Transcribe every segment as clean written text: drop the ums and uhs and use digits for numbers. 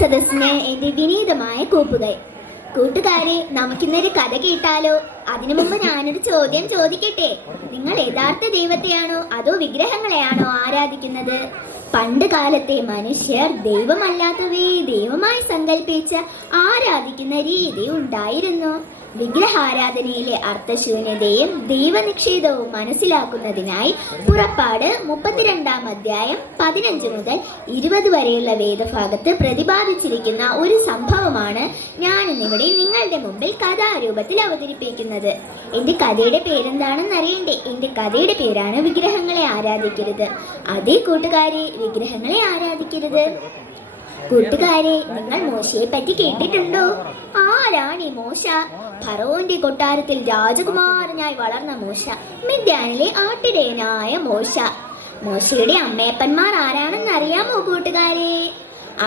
സദസ്സിന് എന്റെ വിനീതമായ കൂപ്പുകൈ. കൂട്ടുകാരെ, നമുക്കിന്നൊരു കഥ കേട്ടാലോ? അതിനു മുമ്പ് ഞാനൊരു ചോദ്യം ചോദിക്കട്ടെ. നിങ്ങൾ യഥാർത്ഥ ദൈവത്തെയാണോ അതോ വിഗ്രഹങ്ങളെയാണോ ആരാധിക്കുന്നത്? പണ്ട് കാലത്തെ മനുഷ്യർ ദൈവമല്ലാത്തവയെ ദൈവമായി സങ്കല്പിച്ച് ആരാധിക്കുന്ന രീതി ഉണ്ടായിരുന്നു. വിഗ്രഹാരാധനയിലെ അർത്ഥശൂന്യതയും ദൈവനിഷേധവും മനസ്സിലാക്കുന്നതിനായി പുറപ്പാട് 32 അധ്യായം 15 മുതൽ 20 വരെയുള്ള വേദഭാഗത്ത് പ്രതിപാദിച്ചിരിക്കുന്ന ഒരു സംഭവമാണ് ഞാൻ ഇന്നിവിടെ നിങ്ങളുടെ മുമ്പിൽ കഥാരൂപത്തിൽ അവതരിപ്പിക്കുന്നത്. എന്റെ കഥയുടെ പേരെന്താണെന്ന് അറിയണ്ടേ? എന്റെ കഥയുടെ പേരാണ് വിഗ്രഹങ്ങളെ ആരാധിക്കരുത്. അതേ കൂട്ടുകാരെ, വിഗ്രഹങ്ങളെ ആരാധിക്കരുത്. കൂട്ടുകാരെ, നിങ്ങൾ മോശയെ പറ്റി കേട്ടിട്ടുണ്ടോ? ആരാണ് ഈ മോശ? ഫറവോന്റെ കൊട്ടാരത്തിൽ രാജകുമാരനായി വളർന്ന മോശ, മിദ്യാനിലെ ആട്ടിടയനായ മോശ. മോശയുടെ അമ്മയപ്പന്മാർ ആരാണെന്ന് അറിയാമോ കൂട്ടുകാരെ?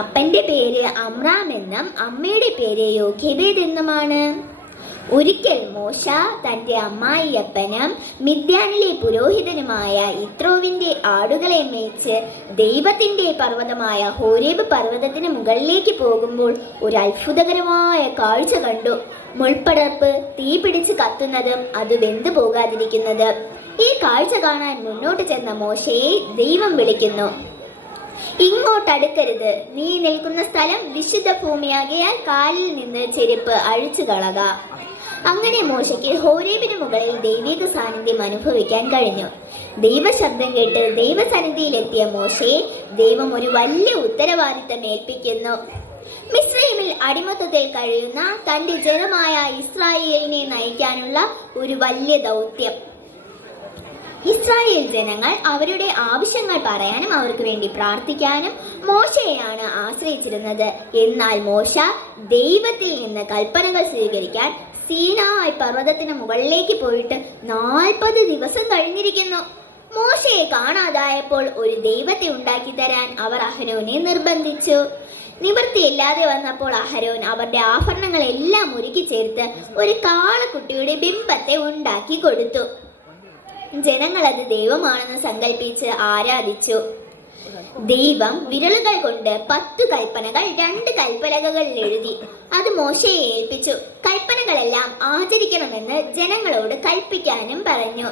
അപ്പന്റെ പേര് അമ്രാം എന്നും അമ്മയുടെ പേര് യോഖേബേദ് എന്നുമാണ്. ഒരിക്കൽ മോശ തന്റെ അമ്മായിയപ്പനും മിദ്യാനിലെ പുരോഹിതനുമായ യിത്രോവിന്റെ ആടുകളെ മേച്ച് ദൈവത്തിന്റെ പർവ്വതമായ ഹോരേബ് പർവ്വതത്തിന് മുകളിലേക്ക് പോകുമ്പോൾ ഒരു അത്ഭുതകരമായ കാഴ്ച കണ്ടു. മുൾപ്പടർപ്പ് തീ പിടിച്ച് കത്തുന്നതും അത് വെന്തു പോകാതിരിക്കുന്നത്. ഈ കാഴ്ച കാണാൻ മുന്നോട്ട് ചെന്ന മോശയെ ദൈവം വിളിക്കുന്നു. ഇങ്ങോട്ടടുക്കരുത്, നീ നിൽക്കുന്ന സ്ഥലം വിശുദ്ധ ഭൂമിയാകയാൽ കാലിൽ നിന്ന് ചെരുപ്പ് അഴിച്ചു കളക. അങ്ങനെ മോശയ്ക്ക് ഹോരേബിന് മുകളിൽ ദൈവിക സാന്നിധ്യം അനുഭവിക്കാൻ കഴിഞ്ഞു. ദൈവശബ്ദം കേട്ട് ദൈവസന്നിധിയിലെത്തിയ മോശയെ ദൈവം ഒരു വലിയ ഉത്തരവാദിത്തം ഏൽപ്പിക്കുന്നു. മിസ്രൈമിൽ അടിമത്തത്തിൽ കഴിയുന്ന തന്റെ ജനമായ ഇസ്രായേലിനെ നയിക്കാനുള്ള ഒരു വലിയ ദൗത്യം. ഇസ്രായേൽ ജനങ്ങൾ അവരുടെ ആവശ്യങ്ങൾ പറയാനും അവർക്ക് വേണ്ടി പ്രാർത്ഥിക്കാനും മോശയെയാണ് ആശ്രയിച്ചിരുന്നത്. എന്നാൽ മോശ ദൈവത്തിൽ നിന്ന് കൽപ്പനകൾ സ്വീകരിക്കാൻ സീനായ് പർവ്വതത്തിന് മുകളിലേക്ക് പോയിട്ട് 40 ദിവസം കഴിഞ്ഞിരിക്കുന്നു. മോശയെ കാണാതായപ്പോൾ ഒരു ദൈവത്തെ ഉണ്ടാക്കി തരാൻ അവർ അഹരോനെ നിർബന്ധിച്ചു. നിവൃത്തിയില്ലാതെ വന്നപ്പോൾ അഹരോൻ അവരുടെ ആഭരണങ്ങളെല്ലാം ഒരുക്കി ചേർത്ത് ഒരു കാളക്കുട്ടിയുടെ ബിംബത്തെ ഉണ്ടാക്കി കൊടുത്തു. ജനങ്ങൾ അത് ദൈവമാണെന്ന് സങ്കല്പിച്ച് ആരാധിച്ചു. ദൈവം വിരലുകൾ കൊണ്ട് 10 കൽപ്പനകൾ 2 കൽപ്പലകകളിൽ എഴുതി അത് മോശയെ ഏൽപ്പിച്ചു. കൽപ്പനകളെല്ലാം ആചരിക്കണമെന്ന് ജനങ്ങളോട് കൽപ്പിക്കാനും പറഞ്ഞു.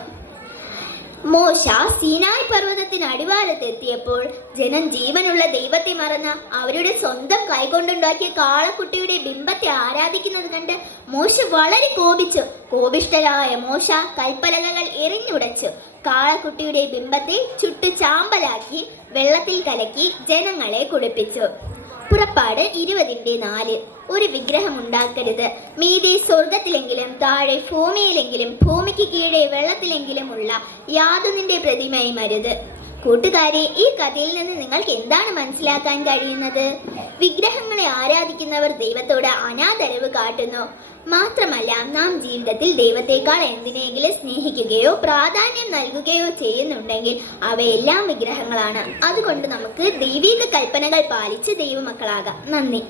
മോശ സീനായ് പർവ്വതത്തിന് അടിവാരത്തെത്തിയപ്പോൾ ജനം ജീവനുള്ള ദൈവത്തെ മറന്ന് അവരുടെ സ്വന്തം കൈകൊണ്ടുണ്ടാക്കിയ കാളക്കുട്ടിയുടെ ബിംബത്തെ ആരാധിക്കുന്നത് കണ്ട് മോശ വളരെ കോപിച്ചു. കോപിഷ്ഠരായ മോശ കൽപ്പലകകൾ എറിഞ്ഞുടച്ചു. കാളക്കുട്ടിയുടെ ബിംബത്തെ ചുട്ടു ചാമ്പലാക്കി വെള്ളത്തിൽ കലക്കി ജനങ്ങളെ കുടിപ്പിച്ചു. പുറപ്പാട് 20:4. ഒരു വിഗ്രഹം ഉണ്ടാക്കരുത്. മീതെ സ്വർഗത്തിലെങ്കിലും താഴെ ഭൂമിയിലെങ്കിലും ഭൂമിക്ക് കീഴെ വെള്ളത്തിലെങ്കിലും ഉള്ള യാതൊന്നിന്റെ പ്രതിമയും അരുത്. കൂട്ടുകാരെ, ഈ കഥയിൽ നിന്ന് നിങ്ങൾക്ക് എന്താണ് മനസ്സിലാക്കാൻ കഴിയുന്നത്? വിഗ്രഹങ്ങളെ ആരാധിക്കുന്നവർ ദൈവത്തോട് അനാദരവ് കാട്ടുന്നു. മാത്രമല്ല, നാം ജീവിതത്തിൽ ദൈവത്തെക്കാൾ എന്തിനെങ്കിലും സ്നേഹിക്കുകയോ പ്രാധാന്യം നൽകുകയോ ചെയ്യുന്നുണ്ടെങ്കിൽ അവയെല്ലാം വിഗ്രഹങ്ങളാണ്. അതുകൊണ്ട് നമുക്ക് ദൈവിക കൽപ്പനകൾ പാലിച്ച് ദൈവമക്കളാകാം. നന്ദി.